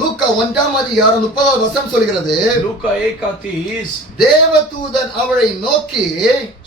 லூக்கா 1:30 சொல்கிறது, लूका 1:30 தேவதூதன் அவளை நோக்கி,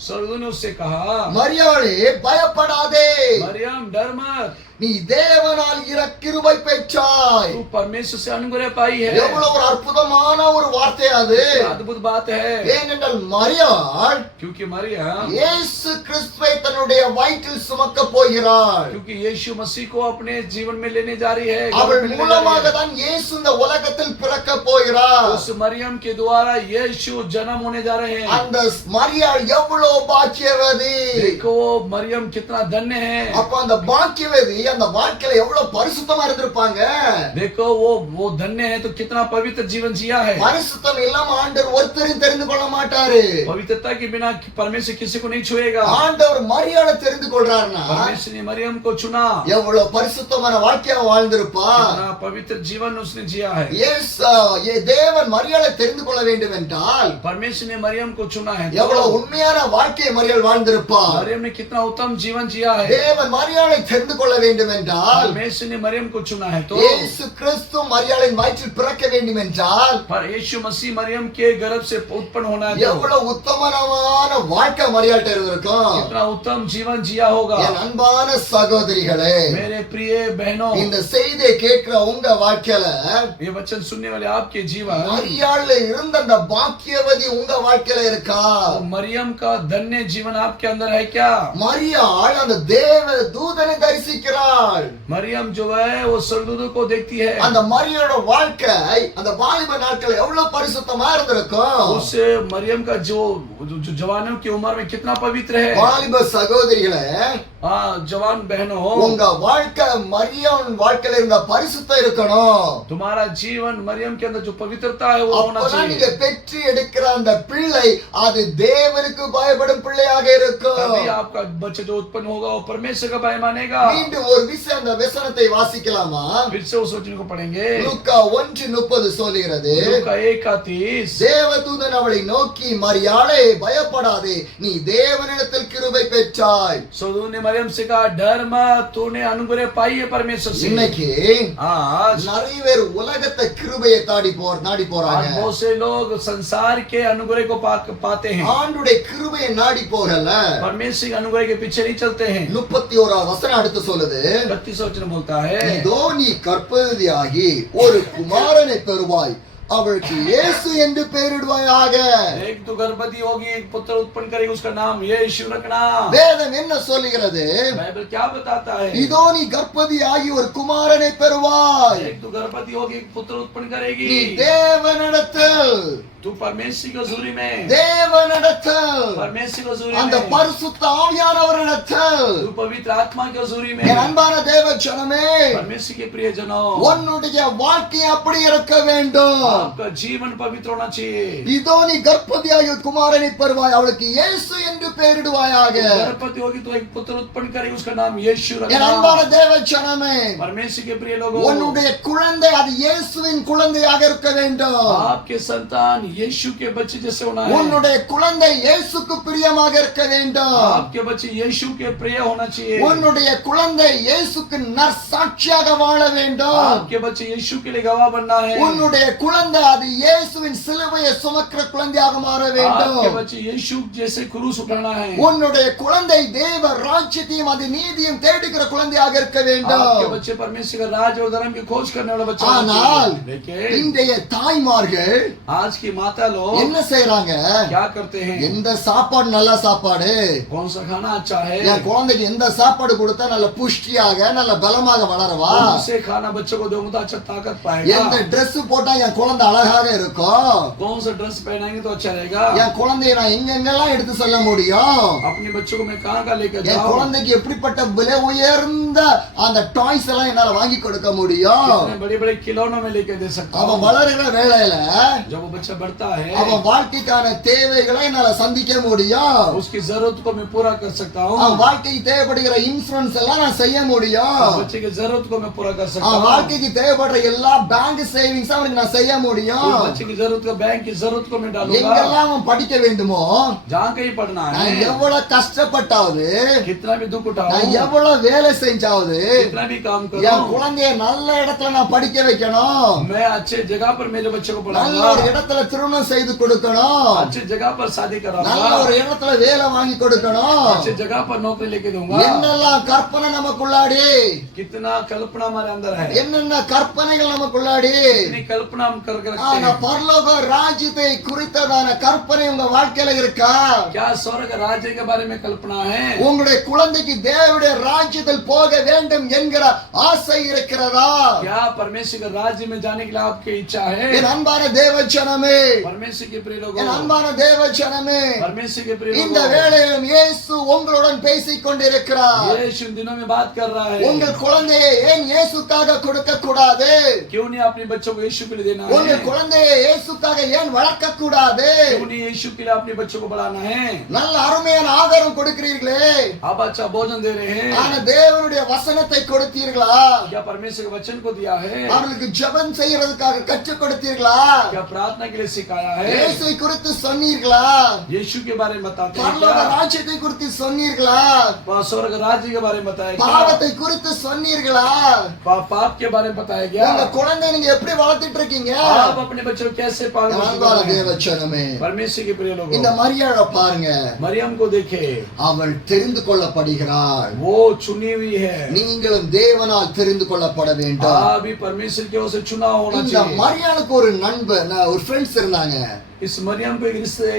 स्वर्गदूत ने उससे कहा, மரியாளே பயப்படாதே, मरियम डर मत, நீ தேவனால் கிருபை பெற்றாய். तू परमेश्वर से अनुग्रह पाई है। எவ்வளவு ஒரு அற்புதமான ஒரு வார்த்தை அது. अद्भुत बात है, ஏனென்றால் மரியாள் क्योंकि मरियम இயேசு கிறிஸ்துவை தன்னுடைய வயிற்றில் சுமக்க போகிறாள். क्योंकि यीशु मसीह को अपने जीवन में लेने जा रही है। அவள் மூலமாக தான் இயேசு இந்த உலகத்தில் பிறக்க போகிறார். उस मरियम के द्वारा यीशु जन्म होने जा रहे हैं। அந்த மரியாள் எவ்வளவு பாக்கியவதி. देखो वो मरियम कितना धन्य है। அப்ப அந்த பாக்கியவதி அந்த வாழ்க்கையில எவ்வளவு பரிசுத்தமா இருந்திருப்பாங்க. देखो वो धन्य है तो कितना पवित्र जीवन जिया है। பரிசுத்தம் இல்லாம ஆண்டவர் ஒருத்தரையும் தெரிந்து கொள்ள மாட்டாரு. पवित्रता के बिना परमेश्वर किसी को नहीं छुएगा। ஆண்டவர் மரியாளை தெரிந்து கொள்றாருன்னா परमेश्वर ने मरियम को चुना। எவ்வளவு பரிசுத்தமான வாழ்க்கையா வாழ்ந்திருப்பா. कितना पवित्र जीवन उसने जिया है। ये தேவன் மரியாளை தெரிந்து கொள்ள வேண்டும் என்றால் परमेश्वर ने मरियम को चुना है। எவ்வளவு உண்மையான வாழ்க்கையை மரியாள் வாழ்ந்திருப்பா. मरियम ने कितना उत्तम जीवन जिया है। தேவன் மரியாளை தெரிந்து கொள்ள வேண்டும் என்றால் परमेश्वर ने मरियम को चुना है तो இயேசு கிறிஸ்து மரியாளின் வயிற்றில் பிறக்க வேண்டும் என்றால் पर यीशु मसीह मरियम के गर्भ से उत्पन्न होना है। எவ்வளவு உத்தமமான வாழ்க்கை மரியாள்கிட்ட இருந்திருக்கும். कितना उत्तम जीवन जिया होगा। என் அன்பான சகோதரிகளே, मेरे प्रिय बहनों, இந்த செய்தியை கேட்கிற உங்க வாழ்க்கையில ये वचन सुनने वाले आपके जीवन மரியாள்ல இருந்த அந்த பாக்கியவதி உங்க வாழ்க்கையில இருக்கா? मरियम का धन्य जीवन आपके अंदर है क्या? மரியாள் அந்த தேவ தூதனை தரிசிக்கிறாள். मरियम जो है वो स्वर्गदूत को देखती है। அந்த மரியாளோட வாழ்க்கை அந்த வாலிப நாட்கள் எவ்வளவு பரிசுத்தமா இருந்திருக்கும். उस मरियम का जो जवानों की उम्र में कितना पवित्र है। வாலிப சகோதரிகளே, जवान बहनों, உங்க வாழ்க்கை மரியாள் வாழ்க்கையில இருந்த பரிசுத்தம் இருக்கணும். तुम्हारा जीवन मरियम के अंदर जो पवित्रता है वो होना அப்பதான் चाहिए। நீங்க பெற்று எடுக்கிற அந்த பிள்ளை அது தேவனுக்கு பயப்படும் பிள்ளையாக இருக்கும். तभी आपका बच्चा जो उत्पन्न होगा वो परमेश्वर का भय मानेगा। மீண்டும் ஒரு விஷயம் அந்த வசனத்தை வாசிக்கலாமா? फिर से उस वचन को पढ़ेंगे। லூக்கா 1:30 சொல்கிறது, लूका 1:30 தேவதூதன் அவளை நோக்கி, மரியாளே பயப்படாதே, நீ தேவனிடத்தில் கிருபை பெற்றாய். स्वर्गदूत ने मरियम से कहा, डर मत, तूने अनुग्रह पाई है परमेश्वर से। இன்னைக்கு आज நிறைய பேர் உலகத்தை கிருபையை நாடி போறாங்க. बहुत से लोग संसार के अनुग्रह को पाते हैं, ஆண்டுடைய கிருபையை நாடி போகல. परमेश्वर के अनुग्रह के पीछे नहीं चलते हैं। 31 வசனம் அடுத்து சொல்லுது, 32 वचन बोलता है, இதோ நீ கர்ப்பவதியாகி ஒரு குமாரனை பெறுவாய், அவளுக்கு இயேசு என்று பெயரிடுவாயாக. एक तो गर्भवती होगी, एक पुत्र उत्पन्न करेगी, उसका नाम यीशु रखना। வேதம் என்ன சொல்லுகிறது? बाइबल क्या बताता है? இதோ நீ கர்ப்பவதியாகி ஒரு குமாரனை பெறுவாய், एक तो गर्भवती होगी, एक पुत्र उत्पन्न करेगी। நீ தேவனிடத்தில் तू परमेश्वर की हजूरी में, தேவனிடத்தில் परमेश्वर की हजूरी அந்த में, பரிசுத்த ஆவியானவரிடத்தில் तू पवित्र आत्मा की हजूरी में। என் அன்பான தேவ ஜனமே, परमेश्वर के प्रिय जनों, உன்னுடைய வாழ்க்கை அப்படி இருக்க வேண்டும். आपका जीवन पवित्र होना चाहिए। இதோ நீ கர்ப்பவதியாகி ஒரு குமாரனை பெறுவாய், அவளுக்கு இயேசு என்று பெயரிடுவாயாக. गर्भवती होगी तो एक पुत्र उत्पन्न करेगी, उसका नाम यीशु என் रखना। அன்பான தேவ ஜனமே, परमेश्वर के प्रिय लोगों, உன்னுடைய குழந்தை அது இயேசுவின் குழந்தையாக இருக்க வேண்டும். आपके संतान यीशु के बच्चे जैसे होना है। உன்னுடைய குழந்தை இயேசுக்கு பிரியமாக இருக்க வேண்டும். आपके बच्चे यीशु के प्रिय होना चाहिए। உன்னுடைய குழந்தை இயேசுக்கு நற்சாட்சியாக வாழ வேண்டும். आपके बच्चे यीशु के लिए गवाह बनना है। உன்னுடைய குழந்தை அது இயேசுவின் சிலுவையை சுமக்கிற குழந்தையாக மாற வேண்டும். आपके बच्चे यीशु जैसे क्रूस उठाना है। உன்னுடைய குழந்தை தேவ ராஜ்யத்தையும் அது நீதியும் தேடுகிற குழந்தையாக இருக்க வேண்டும். आपके बच्चे परमेश्वर का राज और धर्म की खोज करने वाला बच्चा होना ஆனால் चाहिए। लेकिन இன்றைய தாய்மார்கள் आज की माता लोग என்ன செய்றாங்க? क्या करते हैं? எந்த சாப்பாடு நல்ல சாப்பாடு, कौन सा खाना अच्छा है? என் குழந்தைக்கு எந்த சாப்பாடு கொடுத்தா நல்ல புஷ்டியாக நல்ல பலமாக வளரவா, कौन से खाना बच्चों को दूंगा तो अच्छा ताकत पाएगा? எந்த Dress போட்டா என் குழந்தை அழகாக இருக்கும், कौन सा ड्रेस पहनाएंगे तो अच्छा रहेगा? என் குழந்தையை நான் எங்கெங்கெல்லாம் எடுத்து செல்ல முடியும், अपने बच्चों को मैं कहाँ लेकर என் जाऊं? குழந்தைக்கு எப்படிப்பட்ட விலை உயர்ந்த அந்த டாய்ஸ் எல்லாம் என்னால வாங்கி கொடுக்க முடியும். कितने बड़े-बड़े खिलौनों में लेकर दे सकता அவன் हूं। வளருகிற வேளையில जब वो बच्चा बढ़ता है, அவன் வாழ்க்கைக்கான தேவைகளை என்னால சந்திக்க முடியும். उसकी जरूरत को मैं पूरा कर सकता हूँ। அவன் வாழ்க்கைக்கு தேவைப்படுகிற இன்சூரன்ஸ் எல்லாம் நான் செய்ய முடியும். बच्चे की जरूरत को मैं पूरा कर सकता அவன் हूँ। வாழ்க்கைக்கு தேவைப்படுற எல்லா பேங்க் சேவிங்ஸ் அவனுக்கு நான் செய்ய முடியும். बच्चे की जरूरत को, बैंक की जरूरत को मैं डालूंगा। எங்கெல்லாம் அவன் படிக்க வேண்டுமோ, जहाँ कहीं पढ़ना நான் है, எவ்வளவு கஷ்டப்பட்டாவது, कितना भी दुख நான் उठाऊं, எவ்வளவு வேலை செஞ்சாலும் செஞ்சாவது कितना भी काम என் करूं, குழந்தைய நல்ல இடத்துல நான் படிக்க வைக்கணும், मैं अच्छे जगह पर मेरे बच्चे को நல்ல पढ़ाऊंगा, ஒரு இடத்துல திருமணம் செய்து கொடுக்கணும், अच्छे जगह पर शादी நல்ல कराऊंगा, ஒரு இடத்துல வேலை வாங்கி கொடுக்கணும். अच्छे जगह पर नौकरी लेके दूंगा। என்னெல்லாம் கற்பனை நமக்குள்ளாடி, कितना कल्पना हमारे अंदर है, என்னென்ன கற்பனைகள் நமக்குள்ளாடி. कितनी कल्पना हम करके रखते ஆனா हैं। பரலோக ராஜ்யத்தை குறித்ததான கற்பனை உங்க வாழ்க்கையில இருக்கா? क्या स्वर्ग राज्य के बारे में कल्पना है? உங்களுடைய குழந்தைக்கு தேவனுடைய ராஜ்யத்தில் போக வேண்டும் என்கிற ஆசை இருக்கிறதா? क्या परमेश्वर के राज्य में जाने के लिए आपकी इच्छा है? என் அன்பான தேவ ஜனமே, परमेश्वर के प्रिय என் लोगों, அன்பான தேவ ஜனமே, परमेश्वर के प्रिय இந்த लोगों, வேளையிலும் இயேசு உங்களுடன் பேசிக் கொண்டிருக்கிறார். यीशु इन दिनों में बात कर रहा है। உங்கள் குழந்தையை ஏன் இயேசுக்காக கொடுக்க கூடாது? क्यों नहीं अपने बच्चों को यीशु के लिए देना உங்கள் है? குழந்தையை இயேசுக்காக ஏன் வளர்க்க கூடாது? क्यों नहीं यीशु के लिए अपने बच्चों को बढ़ाना है? நல்ல அருமையான ஆகாரம் கொடுக்கிறீர்களே, आप अच्छा भोजन दे रहे हैं, ஆனா தேவனுடைய வசனத்தை கொடுத்தீர்களா? क्या परमेश्वर के वचन को दिया है? அவர்களுக்கு ஜெபம் செய்யறதுக்காக கற்றுக் கொடுத்தீர்களா? क्या प्रार्थना के लिए सिखाया है? இயேசுவை குறித்து சொன்னீர்களா? यीशु के बारे में बताते हैं பரலோக क्या? ராஜ்யத்தை குறித்து சொன்னீர்களா? स्वर्ग राज्य के बारे में बताया क्या? பாவத்தை குறித்து சொன்னீர்களா? पाप के बारे में बताया गया? உங்க குழந்தையை நீங்க எப்படி வளர்த்திட்டு இருக்கீங்க? आप अपने बच्चों को कैसे पालन पोषण அன்பான कर रहे हैं? தேவச்சனமே, परमेश्वर के प्रिय இந்த लोगों, மரியாதை பாருங்க, मरियम को देखे, அவள் தெரிந்து கொள்ளப்படுகிறாள். वो चुनी हुई है। நீங்களும் தேவனால் தெரிந்து கொள்ளப்பட வேண்டும். अभी परमेश्वर की ओर से चुना होना இந்த चाहिए। மரியாளுக்கு ஒரு நண்பர், ஒரு ஃப்ரெண்ட்ஸ் இருந்தாங்க. इस मरियम को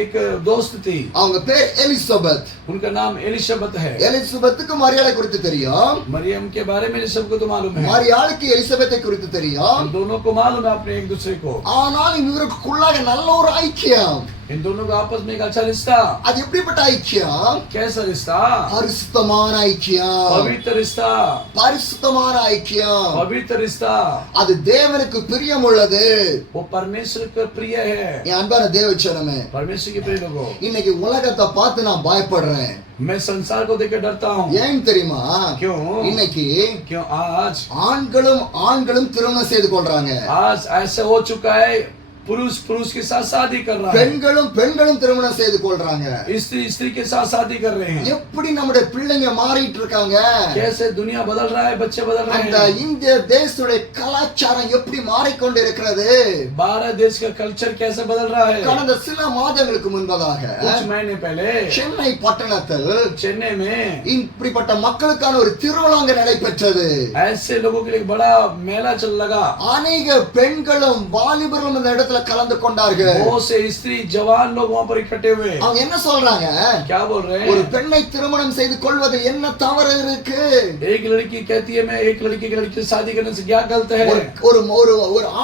एक दोस्त थी, அவங்க பேர் எலிசபெத். उनका नाम एलिशबत है। எலிசபெத்துக்கு மரியாதை குறித்து தெரியும், मरियम के बारे में सबको तो मालूम है, மரியாளுக்கு எலிசபெத்தை குறித்து தெரியும். इन दोनों को मालूम है अपने एक दूसरे को। ஆனால் இவருக்குள்ளாக நல்ல ஒரு ஐக்கியம். इन दोनों का आपस में एक अच्छा रिश्ता। அது எப்படிப்பட்ட ஐக்கியம்? कैसा रिश्ता? பரிசுத்தமான ஐக்கியம். पवित्र रिश्ता, பரிசுத்தமான ஐக்கியம். पवित्र रिश्ता। அது தேவனுக்கு பிரியமுள்ளது. वो परमेश्वर का प्रिय है। என் அன்பான தேவச்சனமே, परमेश्वर के प्रिय लोगों, இன்னைக்கு உலகத்தை பார்த்து நான் பயப்படுறேன். मैं संसार को देखकर डरता हूँ। ஏன் தெரியுமா? क्यों? இன்னைக்கு क्यों आज ஆண்களும் திருமணம் செய்து கொள்றாங்க. आज ऐसा हो चुका है, पुरुष के साथ शादी कर रहा है, பெண்களும் திருமணம் செய்து கொள்றாங்க. स्त्री के साथ शादी कर रहे हैं। எப்படி நம்முடைய பிள்ளைங்க மாறிட்டு இருக்காங்க? कैसे दुनिया बदल रहा है, बच्चे बदल रहे அந்த हैं। இந்திய தேசத்துடைய கலாச்சாரம் எப்படி மாறிக்கொண்டு இருக்கிறது? भारत देश का कल्चर कैसे बदल रहा है? கடந்த சில மாதங்களுக்கு முன்பதாக कुछ महीने पहले சென்னை பட்டணத்தில் चेन्नई में இப்படிப்பட்ட மக்களுக்கான ஒரு திருவிழா நடைபெற்றது. ऐसे लोगों के लिए बड़ा मेला चल लगा। அநேக பெண்களும் வாலிபர்களும் இந்த இடத்துல கலந்து கொண்டார்கள். बहुत से स्त्री जवान लोग वहां पर इकट्ठे हुए। அவங்க என்ன சொல்றாங்க? क्या बोल रहे ஒரு हैं? பெண்ணை திருமணம் செய்து கொள்வதில் என்ன தவறு இருக்கு? एक लड़की कहती है मैं एक लड़की की लड़की से शादी करने से क्या गलत है? ஒரு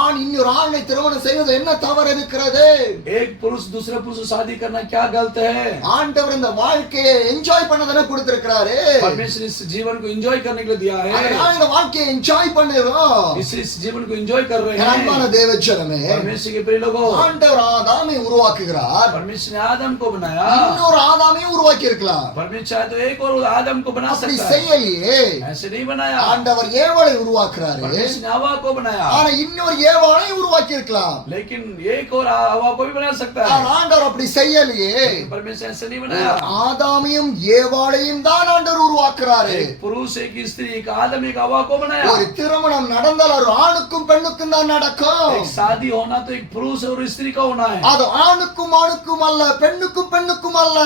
ஆண் இன்னொரு ஆணை திருமணம் செய்வது என்ன தவறு இருக்கிறது? एक पुरुष दूसरे पुरुष से शादी करना क्या गलत है? ஆண்டவர் இந்த வாழ்க்கையை என்ஜாய் பண்ணதானே கொடுத்திருக்கிறாரு. परमेश्वर इस जीवन को एंजॉय करने के लिए दिया है, அதனால இந்த வாழ்க்கையை என்ஜாய் பண்ணுறோம். इस जीवन को एंजॉय कर रहे அன்பான हैं। தேவச்சனமே, परमेश्वर के प्रिय लोगों, ஆண்டவர் ஆதாமை உருவாக்குகிறார். परमेश्वर ने आदम को बनाया। இன்னொரு ஆதாமையும் உருவாக்கி இருக்கலாம். परमेश्वर चाहे तो एक और आदम को बना அப்படி सकता है, செய்யலையே. ऐसे नहीं बनाया। ஆண்டவர் ஏவாளை உருவாக்குறாரு. परमेश्वर ने हवा को बनाया, ஆனா இன்னொரு ஏவாளை உருவாக்கி இருக்கலாம். लेकिन एक और हवा को भी बना सकता है। ஆனா ஆண்டவர் அப்படி செய்யலையே. परमेश्वर ऐसे नहीं बनाया। ஆதாமையும் ஏவாளையும் தான் ஆண்டவர் உருவாக்குறாரு. एक पुरुष एक स्त्री एक आदम एक हवा को बनाया। ஒரு திருமணம் நடந்தால் ஒரு ஆணுக்கும் பெண்ணுக்கும் தான் நடக்கும். एक शादी होना तो एक पुरुष और स्त्री का होना है, அது ஆணுக்கும் ஆணுக்கும் அல்ல, பெண்ணுக்கும் பெண்ணுக்கும் அல்ல.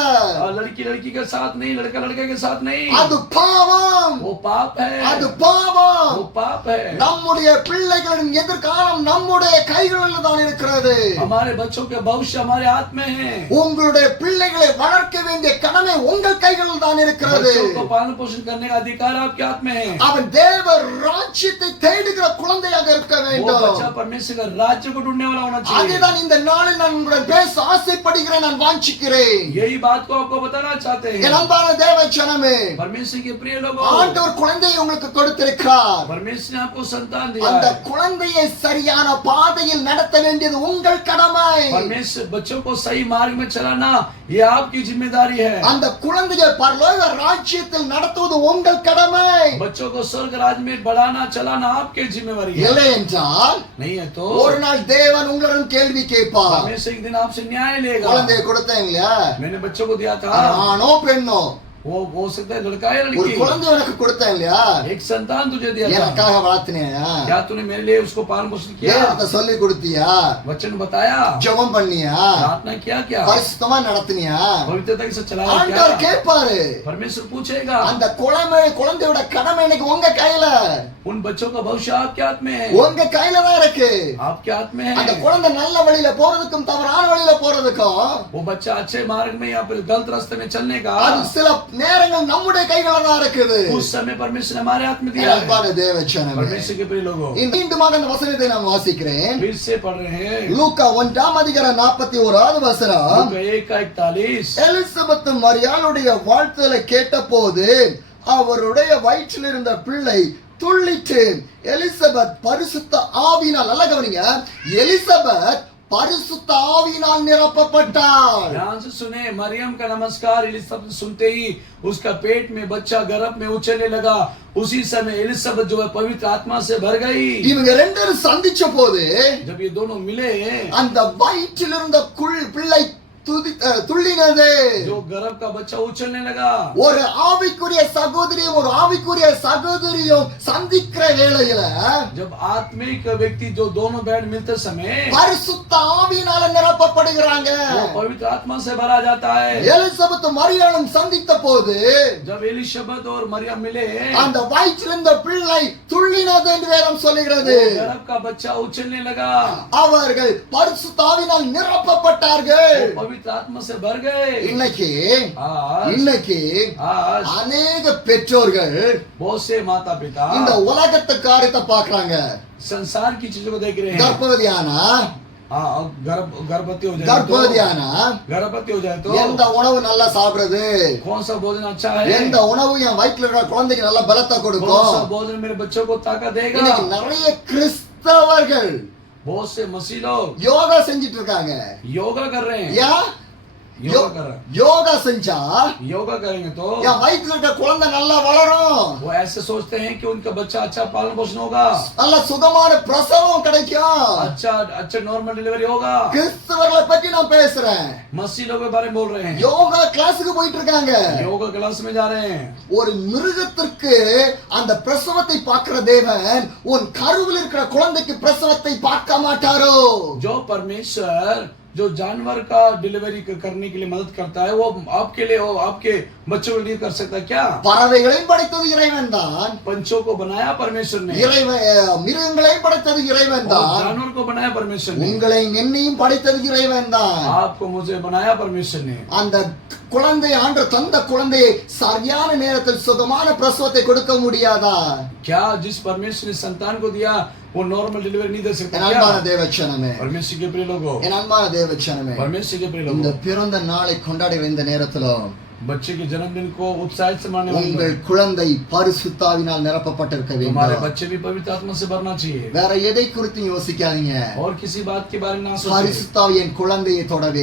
और लड़की लड़की के साथ नहीं, लड़का लड़के के साथ नहीं। அது பாவம். वो पाप है, அது பாவம். वो पाप है। நம்முடைய பிள்ளைகளின் எதிர்காலம் நம்முடைய கைகளில் தான் இருக்கிறது. हमारे बच्चों के भविष्य हमारे हाथ में है। உங்களுடைய பிள்ளைகளை வளர்க்க வேண்டிய கடமை உங்கள் கைகளில் தான் இருக்கிறது. बच्चों को पालन पोषण करने का अधिकार आपके हाथ में है। அவன் தேவ ராஜ்யத்தை தேடுகிற குழந்தையாக இருக்க वो வேண்டும். बच्चा परमेश्वर का राज्य को ढूंढने वाला होना चाहिए। அதுதான் இந்த நாளில் நான் உங்களுடன் பேச ஆசைப்படுகிறேன், நான் வாஞ்சிக்கிறேன். यही बात को आपको बताना चाहते என் हैं। அன்பான தேவச்சனமே, परमेश्वर के प्रिय लोगों, ஆண்டவர் குழந்தையை உங்களுக்கு கொடுத்திருக்கிறார். परमेश्वर ने आपको संतान दिया அந்த है। குழந்தையை சரியான பாதையில் நடத்த வேண்டியது உங்கள் கடமை. परमेश्वर बच्चों को सही मार्ग में चलाना ये आपकी जिम्मेदारी है। அந்த குழந்தையை பரலோக ராஜ்யத்தில் நடத்துவது உங்கள் கடமை. बच्चों को स्वर्ग राज्य में बढ़ाना चलाना आपकी जिम्मेवारी है। இல்லை என்றால் नहीं है तो ஒரு நாள் தேவன் உங்களிடம் கேள்வி கேட்பார். परमेश्वर एक दिन आपसे न्याय लेगा। குழந்தையை கொடுத்தேன் இல்லையா? मैंने बच्चों को दिया था, ஆணோ பெண்ணோ, वो हो सकता है लड़का या ஒரு लड़की। குழந்தை உனக்கு கொடுத்தேன் இல்லையா, एक संतान तुझे दिया था, எனக்காக வளர்த்தினியா, क्या तूने मेरे लिए उसको पालन पोषण किया, வேதத்தை சொல்லி கொடுத்தியா, वचन बताया, ஜெபம் பண்ணியா, प्रार्थना किया क्या, பரிசுத்தமா நடத்தினியா? पवित्रता के साथ चलाया ஆண்டவர் क्या? கேட்பாரு. परमेश्वर पूछेगा। அந்த குழந்தையோட கடமை இன்னைக்கு உங்க கையில, उन बच्चों का भविष्य आपके हाथ में है, உங்க கையில தான் இருக்கு. आपके हाथ में அந்த है। குழந்தை நல்ல வழியில போறதுக்கும் தவறான வழியில போறதுக்கும் वो बच्चा अच्छे मार्ग में या फिर गलत रास्ते में चलने का அது சில நேரங்கள் நம்முடைய கைகள தான் இருக்குது. उस समय परमेश्वर ने हमारे हाथ में என் दिया है। அன்பான தேவஜனமே, परमेश्वर के प्रिय लोगों, மீண்டுமாக அந்த வசனத்தை நாம் வாசிக்கிறேன். फिर से पढ़ रहे हैं லூக்கா 1:41 வசனம். लूका 1:41। எலிசபெத் மரியாளுடைய வாழ்த்துதலை கேட்டபோது அவருடைய வயிற்றில் இருந்த பிள்ளை துள்ளிட்டு. எலிசபெத் பரிசுத்த ஆவியினால், நல்லா கவனிங்க, எலிசபெத் பரிசுத்த ஆவியினால் நிரப்பப்பட்டாள். ध्यान से सुने, मरियम का नमस्कार एलिसबेत सुनते ही उसका पेट में बच्चा गर्भ में उछलने लगा। उसी समय एलिसबेत जो है पवित्र आत्मा से भर गई। இவங்க ரெண்டு பேரும் சந்திச்ச போது जब ये दोनों मिले, அந்த வயிற்றில் இருந்த பிள்ளை துள்ளினது. जो गर्भ का बच्चा उछलने लगा। ஒரு ஆவிக்குரிய சகோதரியும் ஒரு ஆவிக்குரிய சகோதரியும் சந்திக்கிற வேளையில जब आत्मिक व्यक्ति जो दोनों बैठ मिलते समय பரிசுத்த ஆவியினால நிரப்பப்படுகிறாங்க. वो पवित्र आत्मा से भरा जाता है। எலிசபெத் மரியாளும் சந்தித்த போது जब एलिशबत और मरियम मिले, அந்த வயிற்றில் இருந்த பிள்ளை துள்ளினது என்று வேதம் சொல்லுகிறது. वो गर्भ का बच्चा उछलने लगा। அவர்கள் பரிசுத்த ஆவியினால் நிரப்பப்பட்டார்கள். वो पवित्र आत्मा से भर गए। இன்னைக்கு आज அநேக பெற்றோர்கள் बहुत से माता पिता இந்த உலகத்து காரியத்தை பார்க்கறாங்க. संसार की चीजों को देख रहे हैं। கர்ப்பவதியானா गर्भवती हो जाए गर्भवती हो जाए तो எந்த உணவு நல்லா சாப்பிடுறது, कौन सा भोजन अच्छा है, எந்த உணவு என் வயிற்றுல இருக்கிற குழந்தைக்கு நல்ல பலத்தை कौन கொடுக்கும். सा भोजन मेरे बच्चों को ताकत देगा। இன்னைக்கு நிறைய கிறிஸ்தவர்கள் बहुत से मसीह लोग யோகா செஞ்சிட்டு இருக்காங்க. योगा कर रहे हैं। யா योगा कर रहे हैं। யோகா செஞ்சா योगा करेंगे तो என் வயிற்றுல இருக்கிற குழந்தை நல்லா வளரும், वो ऐसे सोचते हैं कि उनका बच्चा अच्छा पालन पोषण होगा, நல்ல சுகமான பிரசவம் கிடைக்கும். अच्छा नॉर्मल डिलीवरी होगा। கிறிஸ்தவர்களை பத்தி நான் பேசுறேன். मसीह लोगों के बारे में बोल रहे हैं। யோகா கிளாஸுக்கு போயிட்டு இருக்காங்க. योगा क्लास में जा रहे हैं। ஒரு மிருகத்திற்கு அந்த பிரசவத்தை பார்க்கிற தேவன் உன் கருவில் இருக்கிற குழந்தைக்கு பிரசவத்தை பார்க்க மாட்டாரோ? जो परमेश्वर जो जानवर का डिलीवरी करने के लिए मदद करता है, वो आपके लिए वो आपके बच्चों के लिए कर सकता है क्या? பறவைகளையும் படைத்தது இறைவன் தான். पंछों को बनाया परमेश्वर ने, மிருகங்களையும் படைத்தது இறைவன் और தான். जानवर को बनाया परमेश्वर ने, உங்களை என்னையும் படைத்தது இறைவன் தான். आपको मुझे बनाया परमेश्वर ने। அந்த குழந்தை ஆண்டு தந்த குழந்தையை சரியான நேரத்தில் சுகமான பிரசவத்தை கொடுக்க முடியாதா? क्या जिस परमेश्वर ने संतान को दिया वो नॉर्मल डिलीवरी नहीं दे सकता என் क्या? அன்பான தேவச்சனமே, परमेश्वर के प्रिय लोगों, என் அன்பான தேவச்சனமே, परमेश्वर के प्रिय இந்த लोगों, பிறந்த நாளை கொண்டாடுகிற இந்த நேரத்திலும் बच्चे के जन्मदिन को उत्साहित से मनाने वाले உங்கள் குழந்தை பரிசுத்தாவினால் நிரப்பப்பட்டிருக்க हमारे வேண்டும். बच्चे भी पवित्र आत्मा से भरना चाहिए। வேற எதை குறித்து யோசிக்காதீங்க. और किसी बात के बारे में ना सोचें। பரிசுத்தாவி என் குழந்தையை தொட வேண்டும்.